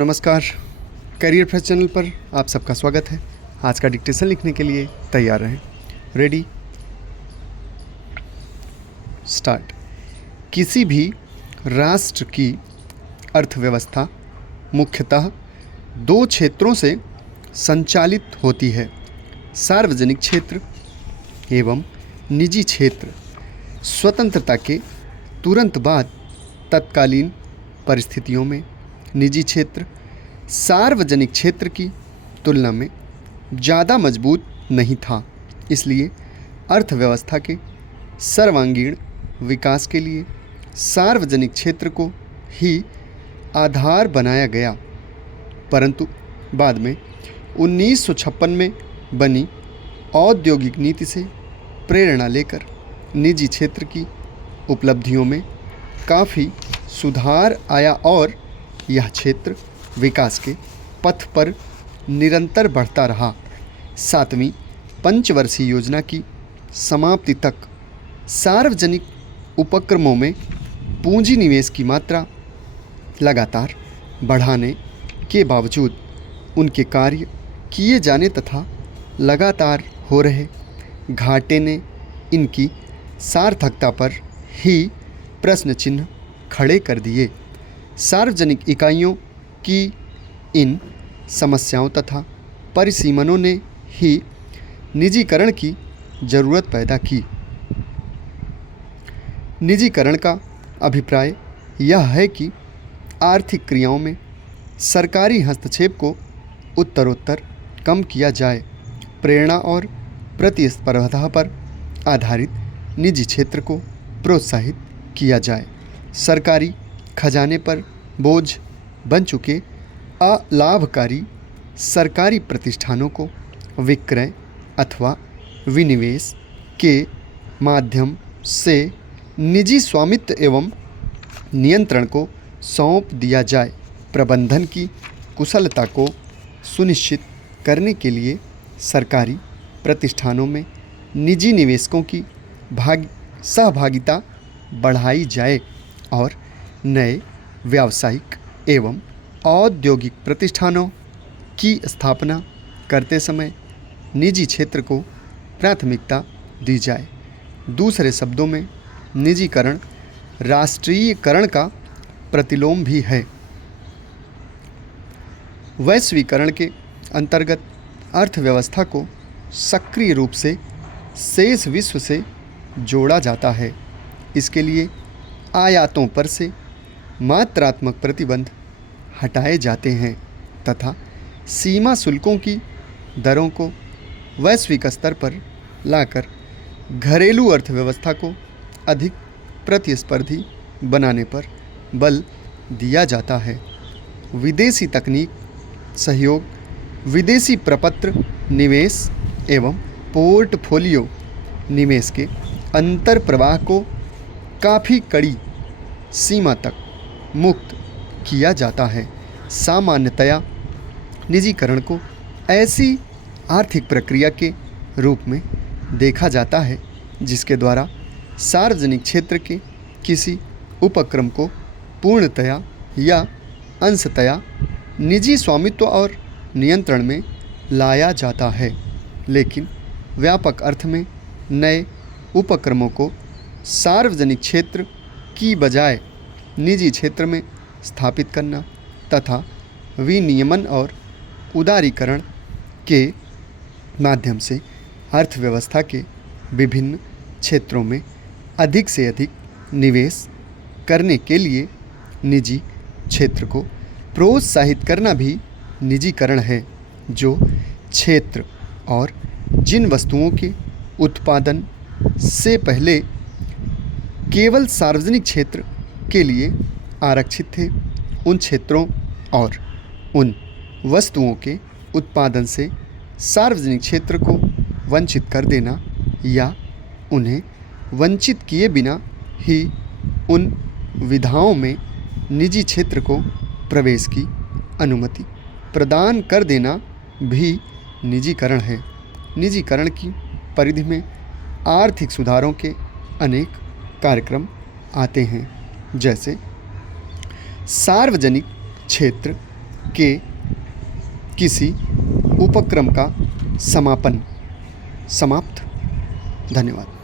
नमस्कार। Career first channel पर आप सबका स्वागत है। आज का डिक्टेशन लिखने के लिए तैयार रहें। Ready, start. किसी भी राष्ट्र की अर्थव्यवस्था मुख्यतः दो क्षेत्रों से संचालित होती है, सार्वजनिक क्षेत्र एवं निजी क्षेत्र। स्वतंत्रता के तुरंत बाद तत्कालीन परिस्थितियों में निजी क्षेत्र सार्वजनिक क्षेत्र की तुलना में ज़्यादा मजबूत नहीं था। इसलिए अर्थव्यवस्था के सर्वांगीण विकास के लिए सार्वजनिक क्षेत्र को ही आधार बनाया गया। परंतु बाद में 1956 में बनी औद्योगिक नीति से प्रेरणा लेकर निजी क्षेत्र की उपलब्धियों में काफ़ी सुधार आया और यह क्षेत्र विकास के पथ पर निरंतर बढ़ता रहा। 7वीं पंचवर्षीय योजना की समाप्ति तक सार्वजनिक उपक्रमों में पूंजी निवेश की मात्रा लगातार बढ़ाने के बावजूद उनके कार्य किए जाने तथा लगातार हो रहे घाटे ने इनकी सार्थकता पर ही प्रश्न चिन्ह खड़े कर दिए। सार्वजनिक इकाइयों की इन समस्याओं तथा परिसीमनों ने ही निजीकरण की जरूरत पैदा की। निजीकरण का अभिप्राय यह है कि आर्थिक क्रियाओं में सरकारी हस्तक्षेप को उत्तरोत्तर कम किया जाए, प्रेरणा और प्रतिस्पर्धा पर आधारित निजी क्षेत्र को प्रोत्साहित किया जाए। सरकारी खजाने पर बोझ बन चुके अलाभकारी सरकारी प्रतिष्ठानों को विक्रय अथवा विनिवेश के माध्यम से निजी स्वामित्व एवं नियंत्रण को सौंप दिया जाए। प्रबंधन की कुशलता को सुनिश्चित करने के लिए सरकारी प्रतिष्ठानों में निजी निवेशकों की सहभागिता बढ़ाई जाए और नए व्यावसायिक एवं औद्योगिक प्रतिष्ठानों की स्थापना करते समय निजी क्षेत्र को प्राथमिकता दी जाए। दूसरे शब्दों में निजीकरण राष्ट्रीयकरण का प्रतिलोम भी है। वैश्वीकरण के अंतर्गत अर्थव्यवस्था को सक्रिय रूप से शेष विश्व से जोड़ा जाता है। इसके लिए आयातों पर से मात्रात्मक प्रतिबंध हटाए जाते हैं तथा सीमा शुल्कों की दरों को वैश्विक स्तर पर लाकर घरेलू अर्थव्यवस्था को अधिक प्रतिस्पर्धी बनाने पर बल दिया जाता है। विदेशी तकनीक सहयोग, विदेशी प्रपत्र निवेश एवं पोर्टफोलियो निवेश के अंतर प्रवाह को काफ़ी कड़ी सीमा तक मुक्त किया जाता है। सामान्यतया निजीकरण को ऐसी आर्थिक प्रक्रिया के रूप में देखा जाता है जिसके द्वारा सार्वजनिक क्षेत्र के किसी उपक्रम को पूर्णतया या अंशतया निजी स्वामित्व और नियंत्रण में लाया जाता है। लेकिन व्यापक अर्थ में नए उपक्रमों को सार्वजनिक क्षेत्र की बजाय निजी क्षेत्र में स्थापित करना तथा विनियमन और उदारीकरण के माध्यम से अर्थव्यवस्था के विभिन्न क्षेत्रों में अधिक से अधिक निवेश करने के लिए निजी क्षेत्र को प्रोत्साहित करना भी निजीकरण है। जो क्षेत्र और जिन वस्तुओं के उत्पादन से पहले केवल सार्वजनिक क्षेत्र के लिए आरक्षित थे, उन क्षेत्रों और उन वस्तुओं के उत्पादन से सार्वजनिक क्षेत्र को वंचित कर देना या उन्हें वंचित किए बिना ही उन विधाओं में निजी क्षेत्र को प्रवेश की अनुमति प्रदान कर देना भी निजीकरण है। निजीकरण की परिधि में आर्थिक सुधारों के अनेक कार्यक्रम आते हैं, जैसे सार्वजनिक क्षेत्र के किसी उपक्रम का समापन। समाप्त। धन्यवाद।